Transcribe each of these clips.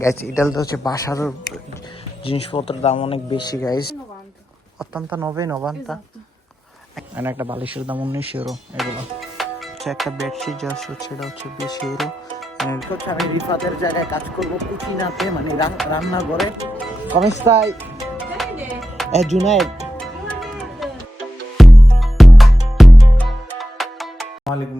Guys ইটালিতে হচ্ছে বাসার জিনিসপত্রের দাম অনেক বেশি গাইস অত্যন্ত নবে নবান্তা। এখানে একটা বালিশের দাম উনিশ ইউরো এগুলো। হচ্ছে একটা বেডশিট যা হচ্ছে এটা হচ্ছে বিশ ইউরো হচ্ছে আমি রিফাতের জায়গায় কাজ করব কুচিনাতে মানে রান- রান্না করে কমিস্তাই এ জুনায়েদ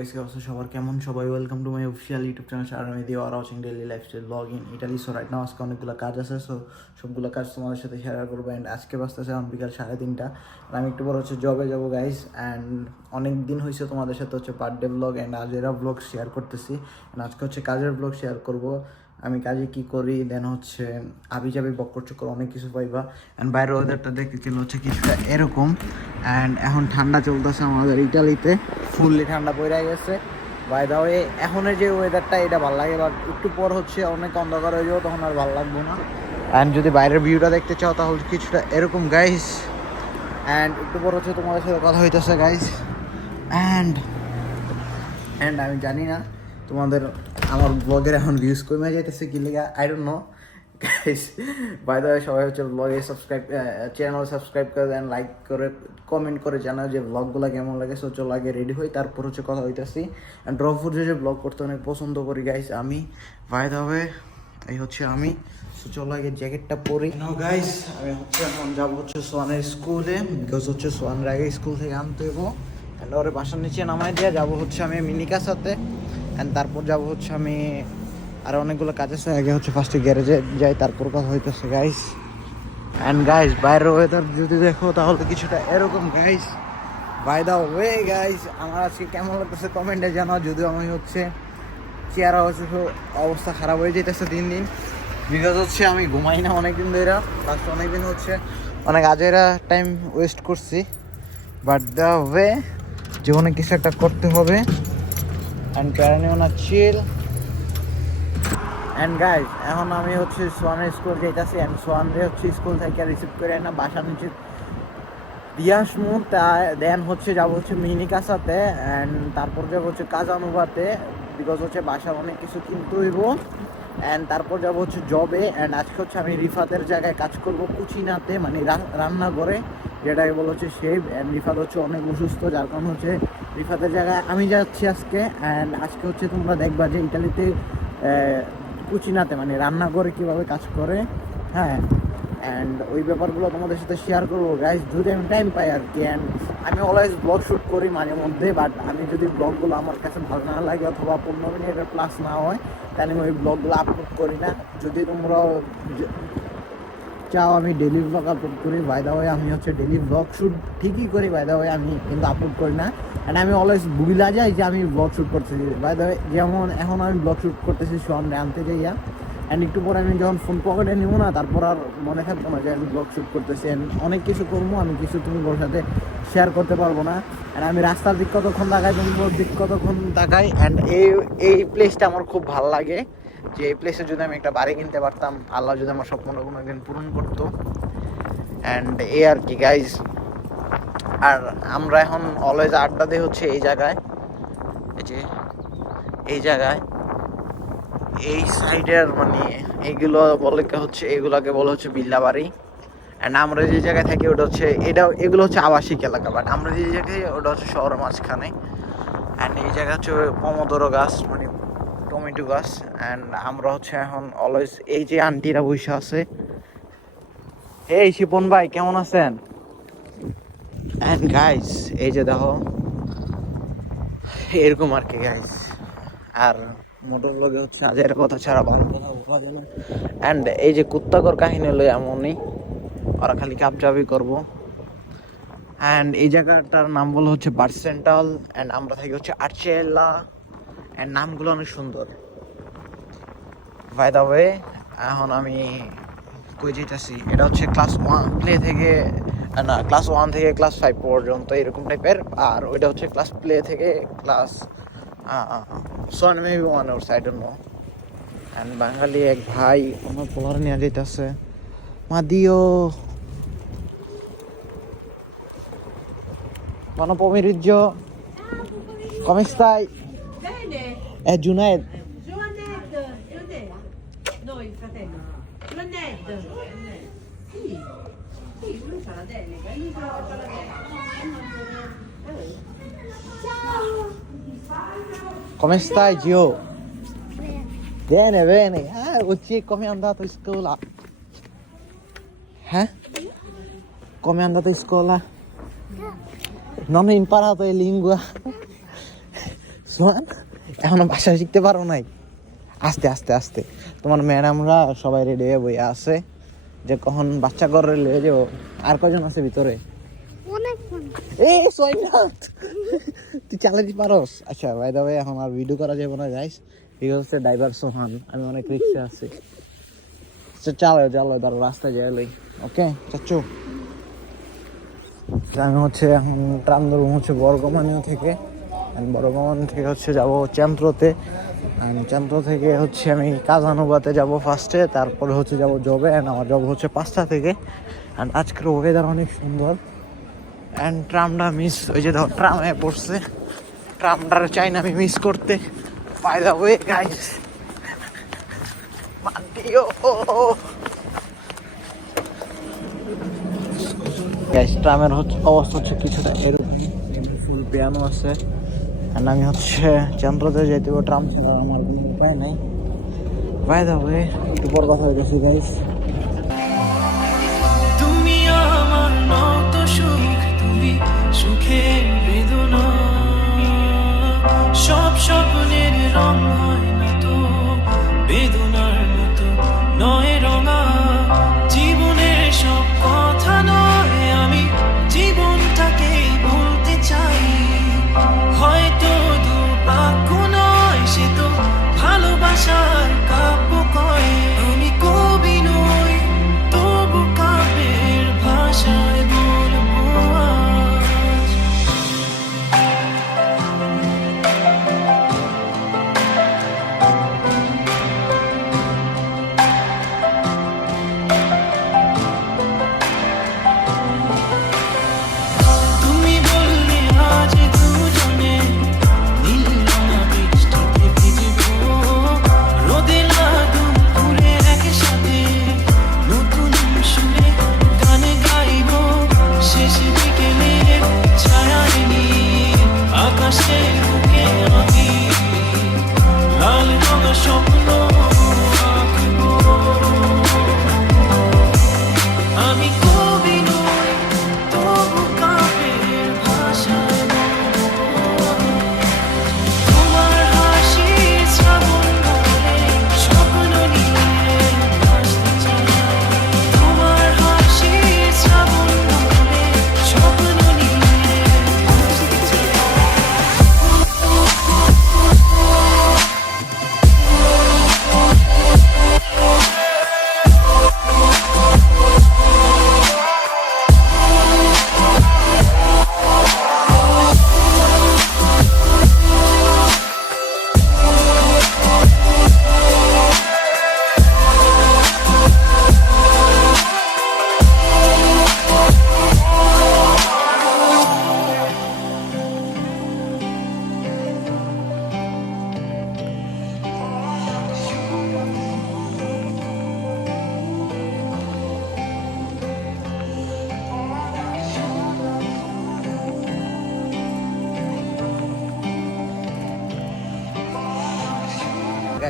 গাইস অবস্থা? সবার কেমন? সবাই welcome to my official YouTube channel Sharmi দিয়ে আর watching daily lifestyle vlog in Italy so right now আজকে অনেকগুলো কাজ আছে সো সবগুলো কাজ তোমাদের সাথে শেয়ার করব অ্যান্ড আজকে বাসতেছে এখন বিকাল সাড়ে তিনটা। আর আমি একটু পর হচ্ছে জবে যাব গাইস অ্যান্ড অনেক দিন হয়েছে তোমাদের সাথে হচ্ছে বার্থডে ব্লগ অ্যান্ড আজ এরা ব্লগ শেয়ার করতেছি। এন্ড আজকে হচ্ছে কাজের ব্লগ শেয়ার করব। আমি কাজে কি করি? দেন হচ্ছে আবি যাবি বক্কর চক্কর অনেক কিছু পাইবা। অ্যান্ড বাইরের ওয়েদারটা দেখতে ছিল হচ্ছে কিছুটা এরকম। অ্যান্ড এখন ঠান্ডা চলতেছে আমাদের ইটালিতে। ফুললি ঠান্ডা পড়ে গেছে। বাই দা ওয়ে এখনের যে ওয়েদারটা এটা ভালো লাগে বাট একটু পর হচ্ছে অনেক অন্ধকার হয়ে যাবে, তখন আর ভালো লাগবে না। অ্যান্ড যদি বাইরের ভিউটা দেখতে চাও, তাহলে কিছুটা এরকম গাইস অ্যান্ড একটু পর হচ্ছে তোমাদের সাথে কথা হইতেছে গাইস অ্যান্ড অ্যান্ড আমি জানি না তোমাদের আমার ব্লগের এখন ভিউজ কমে যাইতেছে কি লেগা? I don't know guys by the সবাই হচ্ছে ব্লগে সাবস্ক্রাইব চ্যানেল সাবস্ক্রাইব করে দেন লাইক করে কমেন্ট করে জানাও যে ব্লগগুলো কেমন লাগে। সো চলো আগে রেডি হই, তারপর হচ্ছে কথা হইতেছি। অ্যান্ড ড্রফুড যে ব্লগ করতে অনেক পছন্দ করি গাইস আমি বাই দ্য ওয়ে এই হচ্ছে আমি। সো চলো আগে জ্যাকেটটা পরি। নো গাইস আমি হচ্ছে এখন যাব হচ্ছে সোয়ানের স্কুলে বিকজ হচ্ছে সোয়ানের আগে স্কুল থেকে আনতে হইব। অ্যান্ড ওরে বাসার নিচে নামাই দিয়ে যাব হচ্ছে আমি মিনিকার সাথে। অ্যান্ড তারপর যাব হচ্ছে আমি আর অনেকগুলো কাজ আছে। আগে হচ্ছে ফার্স্টে গ্যারেজে যাই, তারপর কথা হইতেছে গাইস অ্যান্ড গাইস বাইরের ওয়েদার যদি দেখো, তাহলে কিছুটা এরকম guys by the way guys আমার আজকে কেমন লাগতেছে কমেন্টে জানাও। যদিও আমি হচ্ছে চেয়ার হচ্ছে অবস্থা খারাপ হয়ে যেতেছে দিন দিন। বিকজ হচ্ছে আমি ঘুমাই না অনেকদিন ধরে লাস্ট অনেকদিন হচ্ছে অনেক আজেরা টাইম ওয়েস্ট করছি। বাট দ্য ওয়ে জীবনে কিছু একটা করতে হবে। অ্যান্ড প্যারানিও না চিল অ্যান্ড গাইজ এখন আমি হচ্ছে সোয়ানের স্কুল যেতেছি অ্যান্ড সোয়ানরে হচ্ছে স্কুল থেকে রিসিভ করে না, বাসার নিচে দিয়ে আসমু দেন হচ্ছে যাব হচ্ছে মিনিকাসাতে অ্যান্ড তারপর যাব হচ্ছে কাজানুবাতে বিকজ হচ্ছে বাসার অনেক কিছু কিনতে হইব। অ্যান্ড তারপর যাব হচ্ছে জবে অ্যান্ড আজকে হচ্ছে আমি রিফাতের জায়গায় কাজ করব কুচিনাতে মানে রান্না করে যেটাকে বলা হচ্ছে শেভ অ্যান্ড রিফাত হচ্ছে অনেক অসুস্থ, যার কারণ হচ্ছে রিফাতের জায়গায় আমি যাচ্ছি আজকে অ্যান্ড আজকে হচ্ছে তোমরা দেখবা যে ইটালিতে কুচিনাতে মানে রান্না করে কীভাবে কাজ করে হ্যাঁ? অ্যান্ড ওই ব্যাপারগুলো তোমাদের সাথে শেয়ার করব। গাইজ যদি আমি টাইম পাই আর কি অ্যান্ড আমি অলওয়েজ ব্লগ শ্যুট করি মাঝে মধ্যে বাট আমি যদি ব্লগগুলো আমার কাছে ভালো না লাগে অথবা পনেরো মিনিটের প্লাস না হয়, তাহলে আমি ওই ব্লগগুলো আপলোড করি না। যদি তোমরা চাও আমি ডেলি ব্লগ আপলোড করি। বাই দা আমি হচ্ছে ডেলি ব্লগ শ্যুট ঠিকই করি বাই দা ওয়ে আমি কিন্তু আপলোড করি না। অ্যান্ড আমি অলওয়েজ ভুলা যাই যে আমি ব্লগ শ্যুট করতেছি। বাই দা যেমন এখন আমি ব্লগ শ্যুট করতেছি সোয়ান আনতে যাইয়া। অ্যান্ড একটু পরে আমি যখন ফোন পকেটে নিব না, তারপর আর মনে থাকব না যে আমি ব্লগ শ্যুট করতেছি। অনেক কিছু করব, আমি কিছু তুমি ওর সাথে শেয়ার করতে পারব না। অ্যান্ড আমি রাস্তার দিক কতক্ষণ তাকাই, তুমি দিক কতক্ষণ তাকাই। অ্যান্ড এই এই প্লেসটা আমার খুব ভালো লাগে। যে এই প্লেসে যদি আমি একটা বাড়ি কিনতে পারতাম, আল্লাহ যদি আমার স্বপ্নটা কোনো একদিন পূরণ করতো। অ্যান্ড এ আর কি গাইজ আর আমরা এখন অলওয়েজ আড্ডা দিই হচ্ছে এই জায়গায়। এই যে, এই জায়গায়। এই সাইডের মানে এইগুলো বলে হচ্ছে, এগুলাকে বলে হচ্ছে বিল্লা বাড়ি অ্যান্ড আমরা যে জায়গায় থাকি, ওটা হচ্ছে, এটা, এগুলো হচ্ছে আবাসিক এলাকা বাট আমরা যে জায়গায়, ওটা হচ্ছে শহরের মাঝখানে। অ্যান্ড এই জায়গা হচ্ছে পমদরো গাছ মানে টমেটো গাছ অ্যান্ড আমরা হচ্ছে এখন অলওয়েজ এই যে আন্টিরা বসে আছে। এই শিপন ভাই, কেমন আছেন? অ্যান্ড গাইস এই যে দেখো, এরকম আর কি গাইস আর মোটর লগে হচ্ছে আজের কথা ছাড়া ভালো অ্যান্ড এই যে কুত্তাকর কাহিনী হলো এমনই, ওরা খালি কাপ কাপজাবি করব। অ্যান্ড এই জায়গাটার নাম বলা হচ্ছে বার্সেন্টাল অ্যান্ড আমরা থাকি হচ্ছে আর্চেলা অ্যান্ড নামগুলো অনেক সুন্দর। বাই দা ওয়ে এখন আমি কই যেতেছি এটা হচ্ছে ক্লাস ওয়ান প্লে থেকে না ক্লাস ওয়ান থেকে ক্লাস ফাইভ পর্যন্ত এরকম টাইপের আর ওইটা হচ্ছে ক্লাস প্লে থেকে ক্লাস সোয়ান maybe one or side no and বাঙালি এক ভাই কোনো পোলার নিয়ে যেতেছে Buon pomeriggio. Come stai? Bene, È Junaid. Giovanetto, Giudea. Noi, fratelli. La Ned. Sì. Sì, lui fa la delega, lui fa la delega. Come stai Gio? Bene, bene. Ah, oggi come è andato in scuola? Eh? Come è andato in scuola? Non hai imparato la lingua? শোন এখনও ভাষা শিখতে পারো নাই। আস্তে আস্তে আস্তে। তোমার ম্যাডামরা সবাই রেডি হয়ে বইয়া আছে। যে কখন বাচ্চা করে লয়ে যাব। আর কজন আছে ভিতরে? এ, সৈনাথ! তুই চালাতে পারস? আচ্ছা ভাই দাবে এখন আর ভিডিও করা যাবে না গাইস ঠিক হচ্ছে ড্রাইভার সোহান। আমি অনেক রিক্সে আছি। আচ্ছা চালো চালো, ধরো, রাস্তায় যাই লই। ওকে চাচ্ছু আমি হচ্ছে এখন ট্রাম ধরবো, হচ্ছে বর্গমানীয় থেকে। And বর্গমান থেকে হচ্ছে যাব And চান্দ্র থেকে হচ্ছে আমি কাজানুবাতে যাব ফার্স্টে তারপরে হচ্ছে যাব জবে অ্যান্ড আমার জব হচ্ছে পাঁচটা থেকে। অ্যান্ড আজকের ওয়েদার অনেক সুন্দর। অ্যান্ড ট্রামটা মিস ওই যে ধর ট্রামে পড়ছে। ট্রামটার চাই না আমি মিস করতে। By the way guys guys ট্রামের হচ্ছে অবস্থা হচ্ছে কিছুটা এরকম। পিয়ানো আছে। আমি হচ্ছে চন্দ্রতে যেতে ট্রাম ছাড়া আমার কোনো উপায় নাই। বাই দ্য ওয়ে একটু পর কথা হয়ে গেছে গাইস তুমি সুখ, তুমি বেদনা। সব স্বপ্নের রং হয় না তো, বেদনার মতো নয়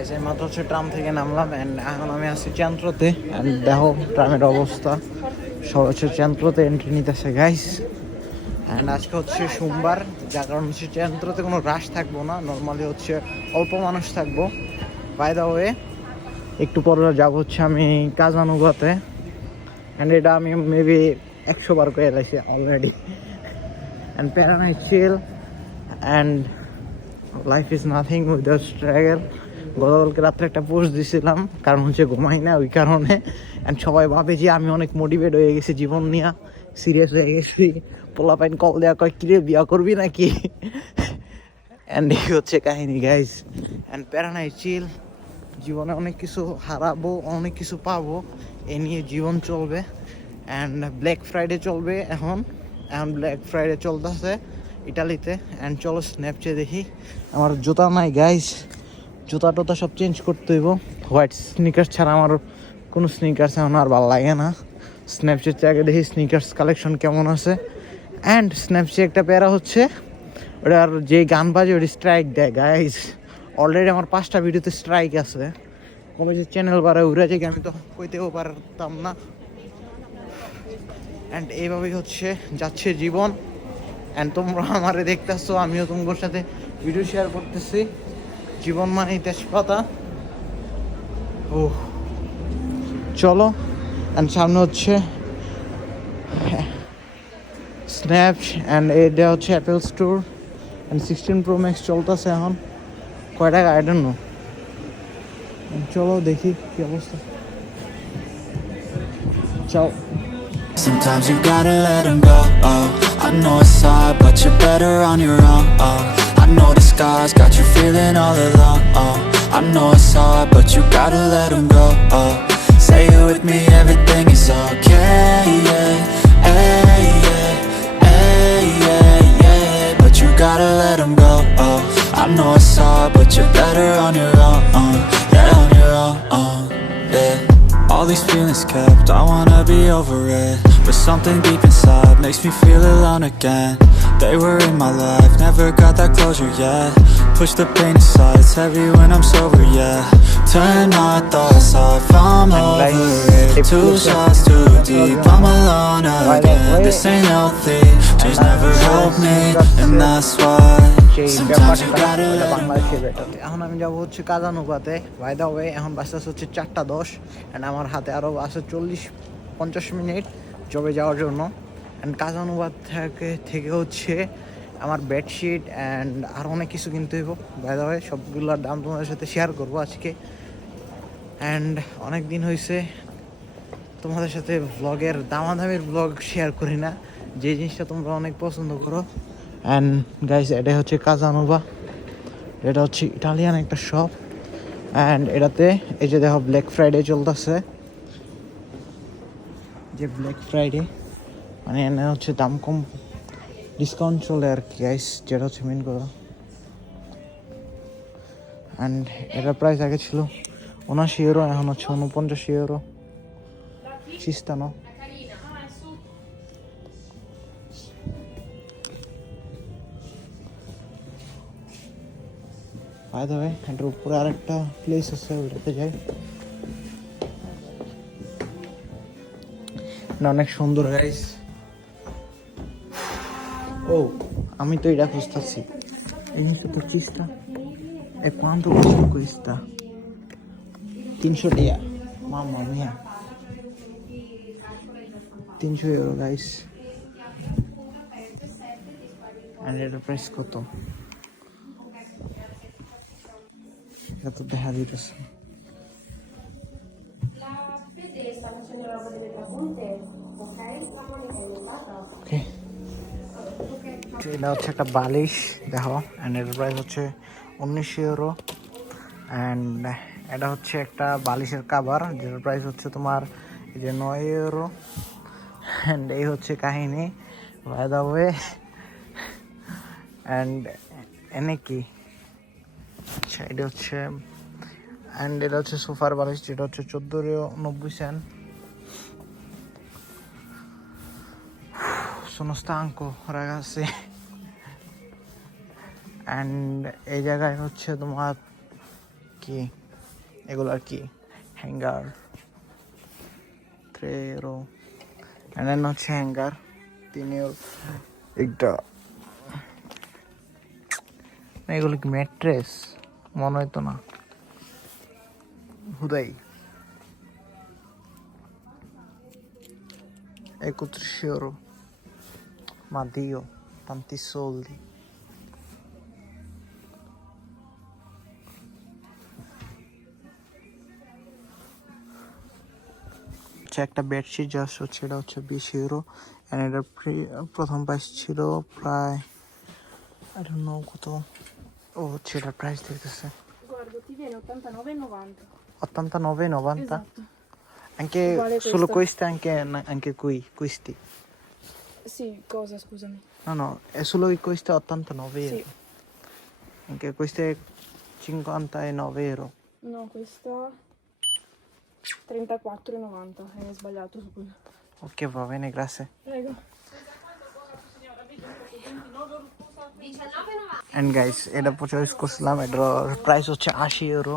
গাইস এই মাত্র হচ্ছে ট্রাম থেকে নামলাম অ্যান্ড এখন আমি আছি চান্দ্রতে অ্যান্ড দেখো ট্রামের অবস্থা। সব হচ্ছে চান্দ্রতে এন্ট্রি নিতেছে গাইস অ্যান্ড আজকে হচ্ছে সোমবার, যার কারণ হচ্ছে চান্দ্রতে কোনো রাশ থাকব না। নর্মালি হচ্ছে অল্প মানুষ থাকব। বাই দা ওয়ে একটু পরে যাব হচ্ছে আমি কাজানুগাতে অ্যান্ড এটা আমি মেবি একশো বার করে এলাইছি already and প্যারানাই chill and life is nothing without struggle গতকালকে রাত্রে একটা পোস্ট দিছিলাম, কারণ হচ্ছে ঘুমাই না ওই কারণে। অ্যান্ড সবাই ভাবে যে আমি অনেক মোটিভেট হয়ে গেছি জীবন নিয়ে সিরিয়াস হয়ে গেছি। পোলা পাইন কল দেওয়া কয়, কিরে, বিয়া করবি নাকি? অ্যান্ড এই হচ্ছে কাহিনী গাইজ অ্যান্ড প্যারা প্যারানাই চিল জীবনে অনেক কিছু হারাবো, অনেক কিছু পাবো। এ নিয়ে জীবন চলবে। অ্যান্ড ব্ল্যাক ফ্রাইডে চলবে এখন। এখন ব্ল্যাক ফ্রাইডে চলতেছে ইটালিতে। অ্যান্ড চলো স্ন্যাপচে দেখি। আমার জুতা নাই গাইস জুতা টুতা সব চেঞ্জ করতে হইব। হোয়াইট স্নিকার ছাড়া আমার কোনো স্নিকার্স এখন আর ভালো লাগে না। স্ন্যাপচ্যাটে আগে দেখি স্নিকার্স কালেকশন কেমন আছে। অ্যান্ড স্ন্যাপচ্যাট একটা প্যারা হচ্ছে, ওটার যে গান বাজে ওটা স্ট্রাইক দেয় গাইজ অলরেডি আমার পাঁচটা ভিডিওতে স্ট্রাইক আছে। কবে যে চ্যানেল বারে উড়ে যায় আমি তো কইতেও পারতাম না। অ্যান্ড এইভাবেই হচ্ছে যাচ্ছে জীবন। অ্যান্ড তোমরা আমারে দেখতেছো, আমিও তোমার সাথে ভিডিও শেয়ার করতেছি। জীবন মানে তেজপাতা। ও চলো অ্যান্ড সামনে হচ্ছে স্ন্যাপ অ্যান্ড এটা হচ্ছে Apple store and sixteen pro max চলতেছে এখন। কয় টাকা আই ডোন্ট নো চলো দেখি কি অবস্থা। চাও। Sometimes you gotta let 'em go. Oh, I know it's hard, but you're better on your own. Oh, know the scars got you feeling all alone. Oh, I know it's hard, but you gotta let 'em go. Oh, say it with me, everything is okay. Yeah, hey, yeah, hey, yeah, yeah. But you gotta let 'em go. Oh, I know it's hard, but you're better on your own. Oh. Yeah, on your own. Oh. Yeah. All these feelings kept, I wanna be over it But something deep makes me feel alone again They were in my life, never got that closure yet Push the pain aside, it's heavy when I'm sober, yeah Turn my thoughts off, I'm over it Two shots too deep, I'm alone again This ain't healthy, just never help me And that's why এখন আমি যাব হচ্ছে কাজানুবাতে by the way এখন বাসটা হচ্ছে চারটা দশ and আমার হাতে আরও আছে চল্লিশ পঞ্চাশ মিনিট জবে যাওয়ার জন্য অ্যান্ড কাজানুবাদ থেকে থেকে হচ্ছে আমার বেডশিট অ্যান্ড আর অনেক কিছু কিনতে হইব। বাই দা ওয়ে সবগুলোর দাম তোমাদের সাথে শেয়ার করব আজকে। অ্যান্ড অনেক দিন হয়েছে তোমাদের সাথে ভ্লগের দামাদামির ব্লগ শেয়ার করি না। যে জিনিসটা তোমরা অনেক পছন্দ করো। অ্যান্ড গাইস এটা হচ্ছে কাজানোভা এটা হচ্ছে ইটালিয়ান একটা শপ অ্যান্ড এটাতে এই যে দেখো ব্ল্যাক ফ্রাইডে চলতেছে। যে ব্ল্যাক ফ্রাইডে মানে এনে হচ্ছে দাম কম। ডিসকাউন্ট চলে আর কি গাইস যেটা হচ্ছে মেন কথা। অ্যান্ড এটার প্রাইস আগে ছিল উনাশি ইউরো এখন হচ্ছে উনপঞ্চাশ ইউরো চিস্তানো বাই দ্য এটার উপরে আরেকটা প্লেস আছে, ওইটাতে যাই। অনেক সুন্দর গাইস ও আমি তো এটা খুঁজতেছি এই জিনিসটা তো চিস্তা এই quanto costa questa? তিনশো টিয়া মামা মিয়া তিনশো ইউরো গাইস আর এটার প্রাইস কত এটা তো দেখা দিতেছে এটা হচ্ছে একটা বালিশ, দেখো অ্যান্ড এটার প্রাইস হচ্ছে উনিশশো ইউরো অ্যান্ড এটা হচ্ছে একটা বালিশের কাভার যেটার প্রাইস হচ্ছে তোমার এই যে নয় ইউরো অ্যান্ড এই হচ্ছে কাহিনী বাই দা ওয়ে অ্যান্ড এনে কি? আচ্ছা এটা হচ্ছে অ্যান্ড এটা হচ্ছে সোফার বালিশ, যেটা হচ্ছে চোদ্দ নব্বই cent sono stanco ragazzi and এই জায়গায় হচ্ছে তোমার কি? এগুলো আর কি হ্যাঙ্গার থ্রেরো অ্যান্ড হচ্ছে হ্যাঙ্গার তিন ইউরো একটা এগুলো কি ম্যাট্রেস মনে হইতো না। হুদাই। একত্রিশ Dio, tanti soldi. একটা বেডশিট জাস্ট হচ্ছে এটা হচ্ছে বিশ ইউরো অ্যান্ড এটার প্রি- প্রথম প্রাইস ছিল প্রায় আই ডোন্ট নো কত ও হচ্ছে এটার প্রাইস দেখতেছে Guarda, ti viene 89,90. 89 90 Esatto. anche Uguale solo questo. questi anche, anche qui questi Sì, cosa, scusami. no no è solo che questo è 89 Sì. euro anche questo è 59 euro No, questa 34,90. Hai sbagliato, scusa. Ok, va bene, grazie. Prego. And guys এটা choice করছিলাম এটার price হচ্ছে আশি euro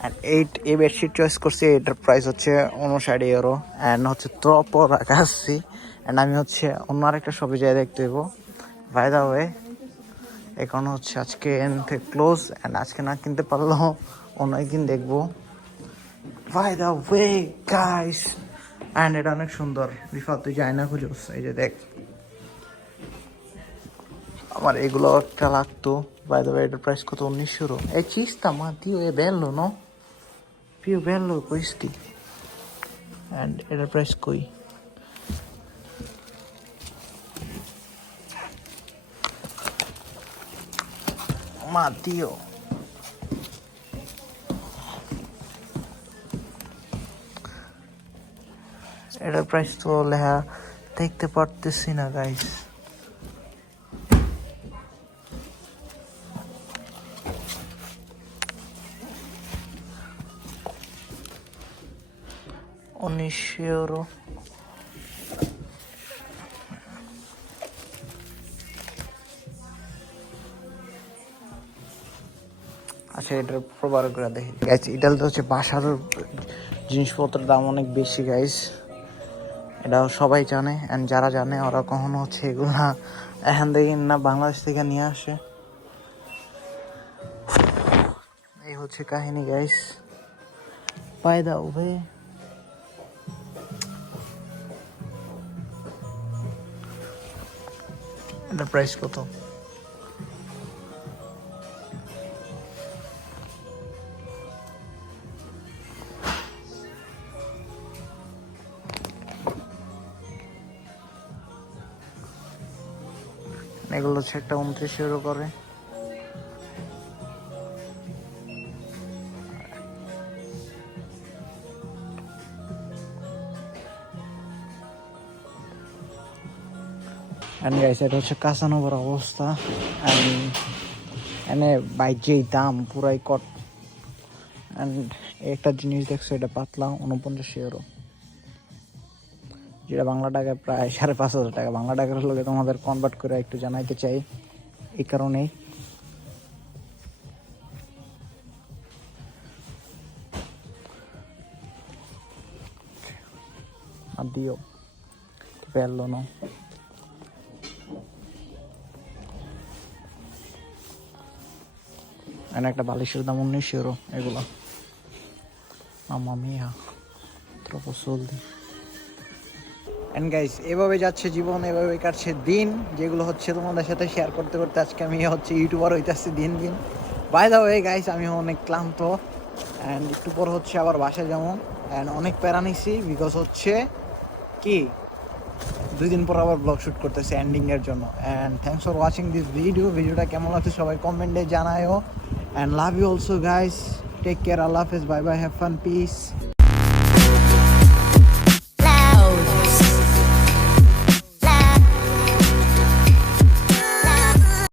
and eight এই bedsheet choice করছি এটার price হচ্ছে উনষাট ইউরো অ্যান্ড হচ্ছে টপও রাখা আসছি অ্যান্ড আমি হচ্ছে অন্য আরেকটা শপে যাই দেখতে দেবো বাই দা ওয়ে এখন হচ্ছে আজকে ক্লোজ অ্যান্ড আজকে না কিনতে পারলেও অন্য একদিন দেখব by the way guys and এটা অনেক সুন্দর। রিফা তুই যাই না খুঁজোস এই যে দেখ। আমার এগুলো একটা লাগতো। বাই দ্য এটার প্রাইস কত? উনিশশো E ci sta ma Dio è bello no? più bello questi and এটার প্রাইস কই? মা Dio এটার প্রাইস তো লেখা দেখতে পারতেছি না ইউরো আচ্ছা এটার গাইজ ইটালিতে হচ্ছে বাসার জিনিসপত্রের দাম অনেক বেশি গাইজ এটাও সবাই জানে অ্যান্ড যারা জানে ওরা কখনো হচ্ছে এগুলা এখান থেকে না বাংলাদেশ থেকে নিয়ে আসে। এই হচ্ছে কাহিনী গাইস পায় দাও এটার প্রাইস কত? এগুলো হচ্ছে একটা উনত্রিশ ইউরো করে। অ্যান্ড গাইস এটা হচ্ছে কাসানোভার অবস্থা। অ্যান্ড এনে বাইক যেই দাম পুরাই কট। অ্যান্ড একটা জিনিস দেখছ, এটা পাতলা, উনপঞ্চাশ ইউরো যেটা বাংলা টাকায় প্রায় সাড়ে পাঁচ হাজার টাকা। বাংলা টাকার হলে তোমাদের কনভার্ট করে একটু জানাইতে চাই এই কারণেই। Addio. Che bello, একটা বালিশের দাম উনিশ এগুলো। মামা মিয়া troppo soldi এন্ড গাইস এভাবে যাচ্ছে জীবন, এভাবে কাটছে দিন, যেগুলো হচ্ছে তোমাদের সাথে শেয়ার করতে করতে আজকে আমি হচ্ছে ইউটিউবার হইতেছি দিন দিন। বাই দা ওয়ে গাইস আমি অনেক ক্লান্ত অ্যান্ড একটু পর হচ্ছে আবার বাসায় যাব অ্যান্ড অনেক প্যারা নিছি বিকজ হচ্ছে কি? দুই দিন পর আবার ব্লগ শুট করতেছি এন্ডিং এর জন্য। And thanks for watching this video ভিডিওটা কেমন লাগছে সবাই কমেন্টে জানায়ও। And love you also guys take care আল্লাহ হাফেজ bye bye have fun peace